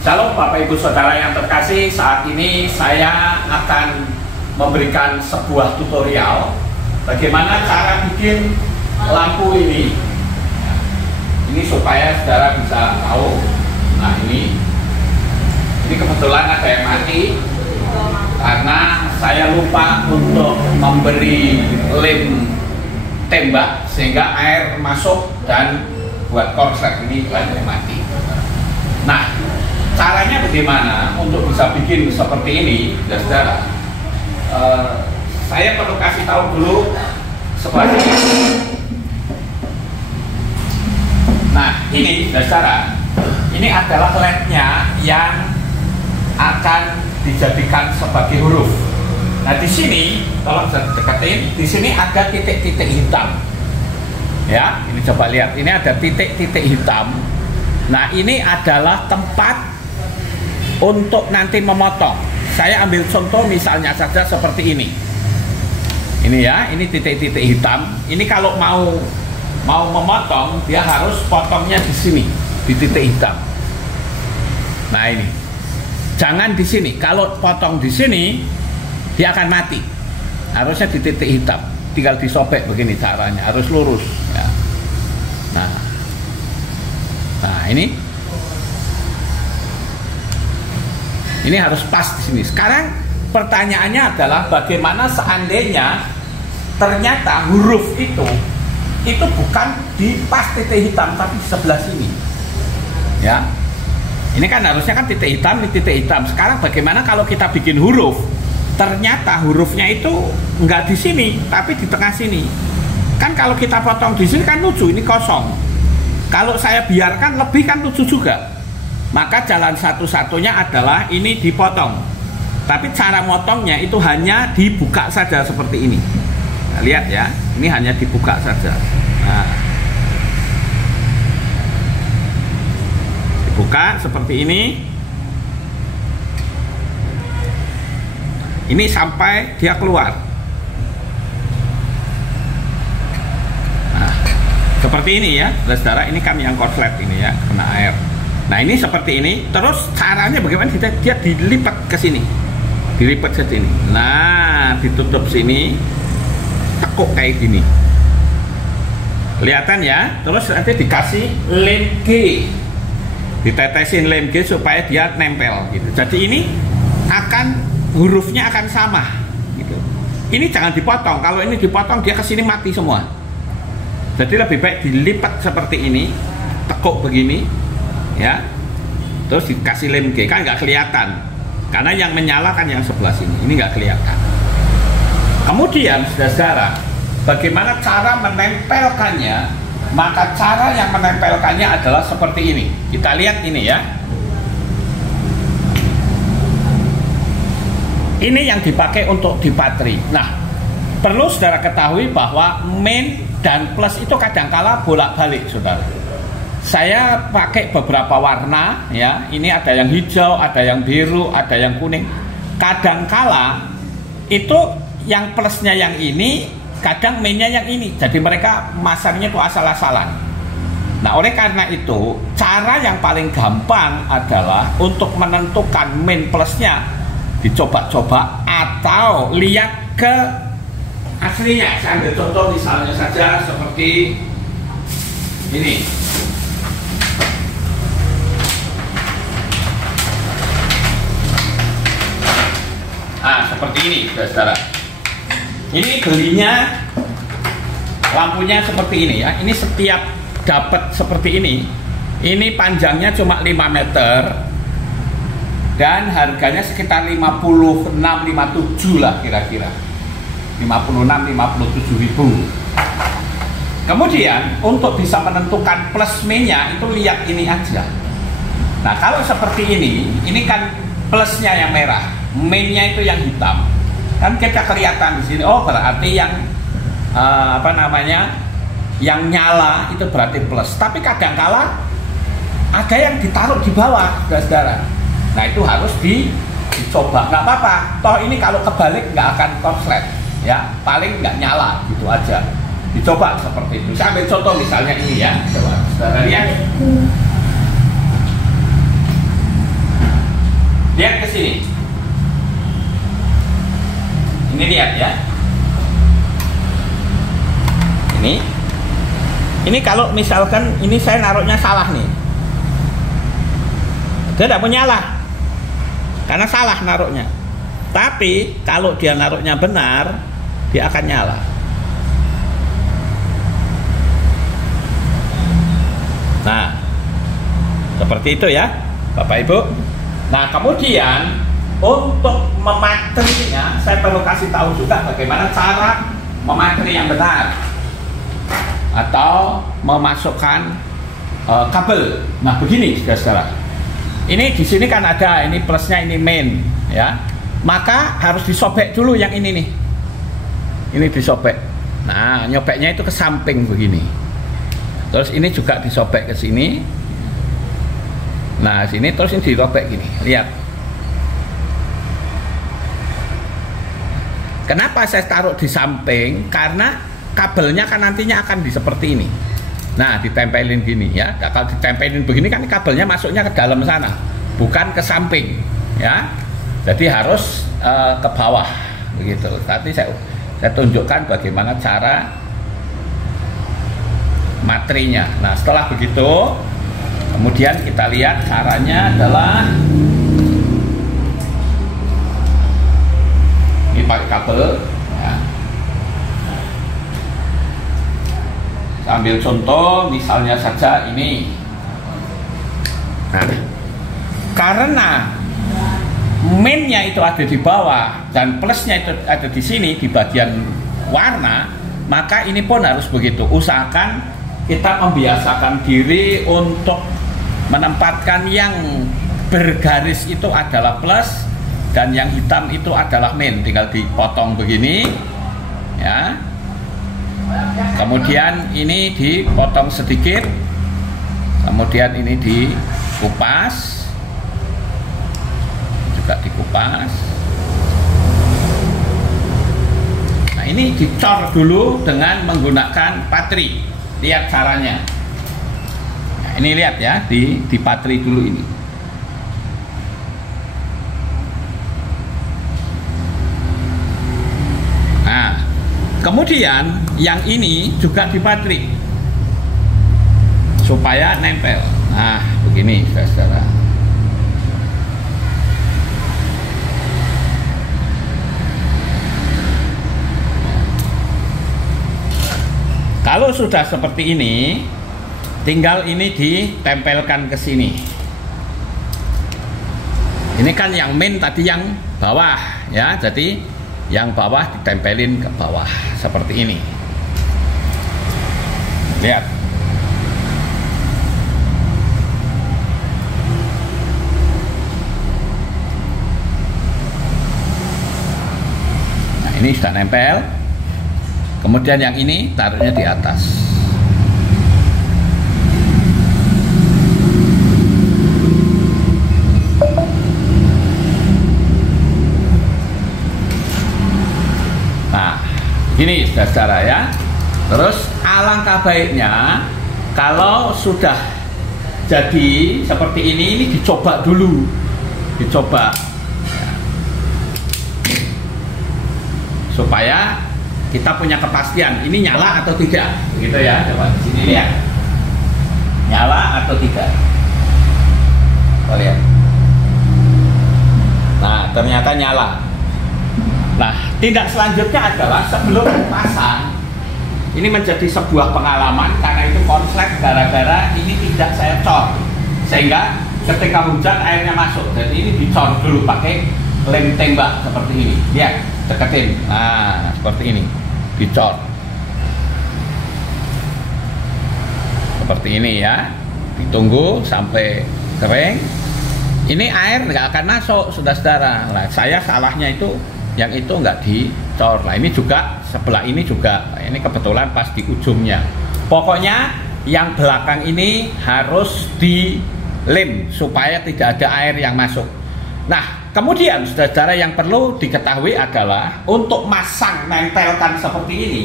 Shalom Bapak Ibu Saudara yang terkasih, saat ini saya akan memberikan sebuah tutorial bagaimana cara bikin lampu ini. Ini supaya saudara bisa tahu. Nah ini kebetulan ada yang mati karena saya lupa untuk memberi lem tembak sehingga air masuk dan buat korslet ini banyak mati. Nah, caranya bagaimana untuk bisa bikin seperti ini, saudara? Saya perlu kasih tahu dulu seperti ini. Nah, ini, saudara, ini adalah lednya yang akan dijadikan sebagai huruf. Nah, di sini, tolong deketin, di sini ada titik-titik hitam. Ya, ini coba lihat, ini ada titik-titik hitam. Nah, ini adalah tempat untuk nanti memotong. Saya ambil contoh misalnya saja seperti ini. Ini ya, ini titik-titik hitam. Ini kalau mau memotong, dia harus potongnya di sini, di titik hitam. Nah, ini. Jangan di sini. Kalau potong di sini, dia akan mati. Harusnya di titik hitam. Tinggal disobek begini caranya, harus lurus ya. Nah, ini harus pas di sini. Sekarang pertanyaannya adalah bagaimana seandainya ternyata huruf itu bukan di pas titik hitam tapi di sebelah sini. Ya. Ini kan harusnya kan titik hitam, di titik hitam. Sekarang bagaimana kalau kita bikin huruf? Ternyata hurufnya itu enggak di sini tapi di tengah sini. Kan kalau kita potong di sini kan lucu, ini kosong. Kalau saya biarkan lebih kan lucu juga. Maka jalan satu-satunya adalah ini dipotong. Tapi cara motongnya itu hanya dibuka saja seperti ini. Nah, lihat ya, ini hanya dibuka saja. Nah, dibuka seperti ini. Ini sampai dia keluar. Nah, seperti ini ya, saudara. Ini kan yang korslet ini ya, kena air. Nah, ini seperti ini. Terus caranya bagaimana? Dia dilipat ke sini, dilipat ke sini. Nah, ditutup sini, tekuk kayak gini. Kelihatan ya? Terus nanti dikasih lem G, ditetesin lem G supaya dia nempel gitu. Jadi ini hurufnya akan sama gitu. Ini jangan dipotong. Kalau ini dipotong dia kesini mati semua. Jadi lebih baik dilipat seperti ini, tekuk begini ya, terus dikasih lem G. Kan nggak kelihatan karena yang menyala kan yang sebelah sini, ini nggak kelihatan. Kemudian saudara, bagaimana cara menempelkannya? Maka cara yang menempelkannya adalah seperti ini. Kita lihat ini ya. Ini yang dipakai untuk di baterai. Nah, perlu saudara ketahui bahwa min dan plus itu kadangkala bolak-balik, saudara. Saya pakai beberapa warna ya. Ini ada yang hijau, ada yang biru, ada yang kuning. Kadangkala itu yang plusnya yang ini, kadang minnya yang ini. Jadi mereka masangnya itu asal-asalan. Nah, oleh karena itu, cara yang paling gampang adalah untuk menentukan min plusnya dicoba-coba atau lihat ke aslinya. Saya ambil contoh misalnya saja seperti ini. Nah, seperti ini, saudara. Ini belinya lampunya seperti ini ya. Ini setiap dapat seperti ini. Ini panjangnya cuma 5 meter. Dan harganya sekitar 56-57 lah kira-kira. 56-57 ribu. Kemudian untuk bisa menentukan plus minnya itu lihat ini aja. Nah, kalau seperti ini kan plusnya yang merah, minnya itu yang hitam. Kan kita kelihatan di sini. Oh, berarti yang yang nyala itu berarti plus. Tapi kadangkala ada yang ditaruh di bawah, saudara. Nah, itu harus dicoba. Nggak apa-apa. Toh ini kalau kebalik nggak akan korslet, ya. Paling nggak nyala, gitu aja. Dicoba seperti itu. Saya ambil contoh misalnya ini ya. Coba saudara lihat. sini. Ini lihat ya. Ini kalau misalkan ini saya naruhnya salah nih, dia tidak mau nyala karena salah naruhnya. Tapi kalau dia naruhnya benar, dia akan nyala. Nah, seperti itu ya, Bapak Ibu. Nah, kemudian untuk mematerinya, saya perlu kasih tahu juga bagaimana cara memateri yang benar atau memasukkan kabel. Nah, begini, saudara. Ini di sini kan ada ini plusnya, ini main, ya. Maka harus disobek dulu yang ini nih. Ini disobek. Nah, nyobeknya itu ke samping begini. Terus ini juga disobek ke sini. Nah, sini terus ini dirobek gini. Lihat. Kenapa saya taruh di samping? Karena kabelnya kan nantinya akan seperti ini. Nah, ditempelin gini ya. Nah, kalau ditempelin begini kan kabelnya masuknya ke dalam sana, bukan ke samping, ya. Jadi harus ke bawah begitu. Tadi saya tunjukkan bagaimana cara materinya. Nah, setelah begitu, kemudian kita lihat caranya adalah ini pakai kabel. Ya. Ambil contoh, misalnya saja ini. Nah, karena mainnya itu ada di bawah dan plusnya itu ada di sini di bagian warna, maka ini pun harus begitu. Usahakan kita membiasakan diri untuk menempatkan yang bergaris itu adalah plus dan yang hitam itu adalah main. Tinggal dipotong begini, ya. Kemudian ini dipotong sedikit, kemudian ini dikupas, juga dikupas. Nah, ini dicor dulu dengan menggunakan patri. Lihat caranya. Nah, ini lihat ya, dipatri dulu ini. Nah, kemudian yang ini juga dipatri supaya nempel. Nah, begini saudara. Kalau sudah seperti ini, tinggal ini ditempelkan ke sini. Ini kan yang main tadi yang bawah, ya. Jadi yang bawah ditempelin ke bawah seperti ini. Lihat. Nah, ini sudah nempel. Kemudian yang ini taruhnya di atas. Nah, ini saudara ya. Terus alangkah baiknya kalau sudah jadi seperti ini dicoba dulu, dicoba supaya kita punya kepastian ini nyala atau tidak, begitu ya. Coba di sini lihat, nyala atau tidak. Oh, lihat. Nah, ternyata nyala. Nah, tindak selanjutnya adalah sebelum pasang, ini menjadi sebuah pengalaman karena itu konslet gara-gara ini tidak saya cor, sehingga ketika hujan airnya masuk. Jadi ini dicor dulu pakai lem tembak seperti ini. Lihat, deketin. Nah, seperti ini. Dicor seperti ini ya, ditunggu sampai kering. Ini air nggak akan masuk, saudara. Nah, saya salahnya itu yang itu nggak dicor. Nah, ini juga sebelah ini juga, ini kebetulan pas di ujungnya. Pokoknya yang belakang ini harus dilem supaya tidak ada air yang masuk. Nah, kemudian saudara yang perlu diketahui adalah untuk masang nempelkan seperti ini,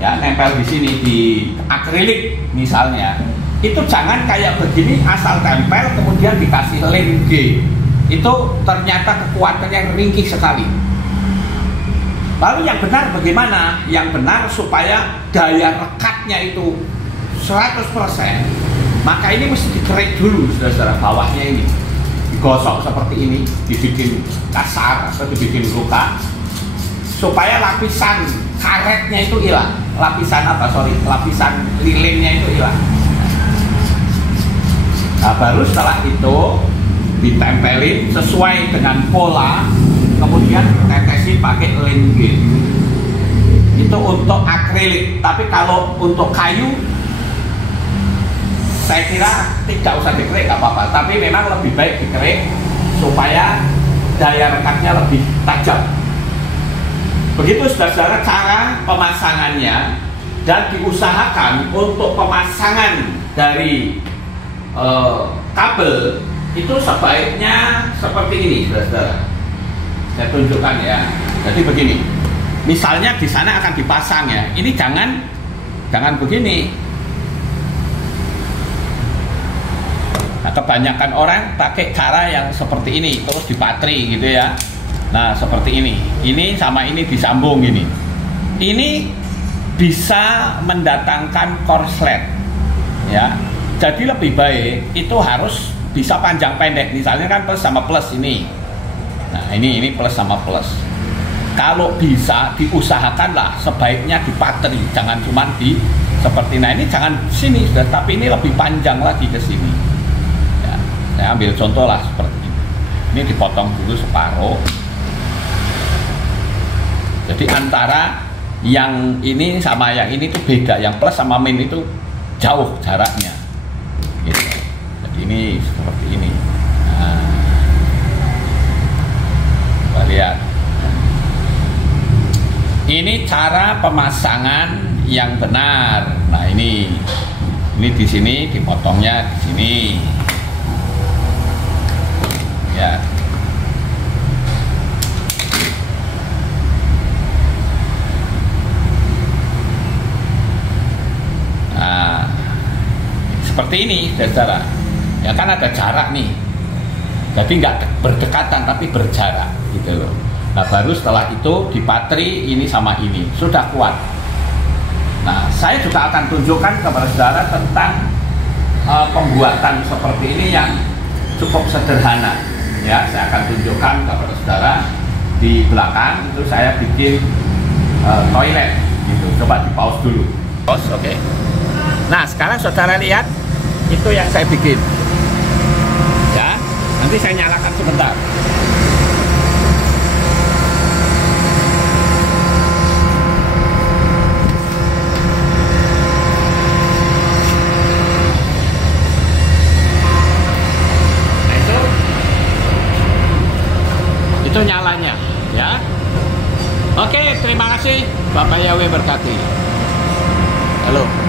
ya, nempel di sini di akrilik misalnya, itu jangan kayak begini asal tempel kemudian dikasih lem G. itu ternyata kekuatannya ringkih sekali. Lalu yang benar bagaimana? Yang benar supaya daya rekatnya itu 100%, maka ini mesti dikerik dulu, saudara-saudara. Bawahnya ini digosok seperti ini, dibikin kasar atau dibikin luka, supaya lapisan karetnya itu hilang, lapisan lilinnya itu hilang. Nah, baru setelah itu ditempelin sesuai dengan pola, kemudian tetesin pakai lem gitu. Itu untuk akrilik, tapi kalau untuk kayu saya kira tidak usah dikerik, nggak apa-apa, tapi memang lebih baik dikerik supaya daya rekatnya lebih tajam. Begitu saudara cara pemasangannya, dan diusahakan untuk pemasangan dari kabel itu sebaiknya seperti ini, saudara. Saya tunjukkan ya. Jadi begini, misalnya di sana akan dipasang ya, ini jangan begini. Nah, kebanyakan orang pakai cara yang seperti ini, terus dipatri gitu ya. Nah, seperti ini sama ini disambung ini. Ini bisa mendatangkan korslet ya. Jadi lebih baik itu harus bisa panjang pendek. Misalnya kan plus sama plus ini. Nah, ini plus sama plus. Kalau bisa diusahakanlah sebaiknya dipatri, jangan cuma di seperti ini jangan sini sudah, tapi ini lebih panjang lagi ke sini. Ya, saya ambil contoh lah seperti ini. Ini dipotong dulu separuh. Jadi antara yang ini sama yang ini itu beda, yang plus sama min itu jauh jaraknya. Gitu. Jadi ini seperti ini. Nah, kita lihat. Ini cara pemasangan yang benar. Nah, ini di sini dipotongnya di sini. Ya. Nah, seperti ini, saudara. Ya kan ada jarak nih. Jadi nggak berdekatan tapi berjarak, gitu loh. Nah, baru setelah itu dipatri ini sama ini, sudah kuat. Nah, saya juga akan tunjukkan kepada saudara tentang pembuatan seperti ini yang cukup sederhana. Ya, saya akan tunjukkan kepada saudara di belakang itu saya bikin toilet, gitu. Coba di pause dulu. Pause, oke. Nah, sekarang saudara lihat itu yang saya bikin. Ya, nanti saya nyalakan sebentar. Itu nyalanya ya. Oke, terima kasih. Bapak Yahweh berkati. Halo.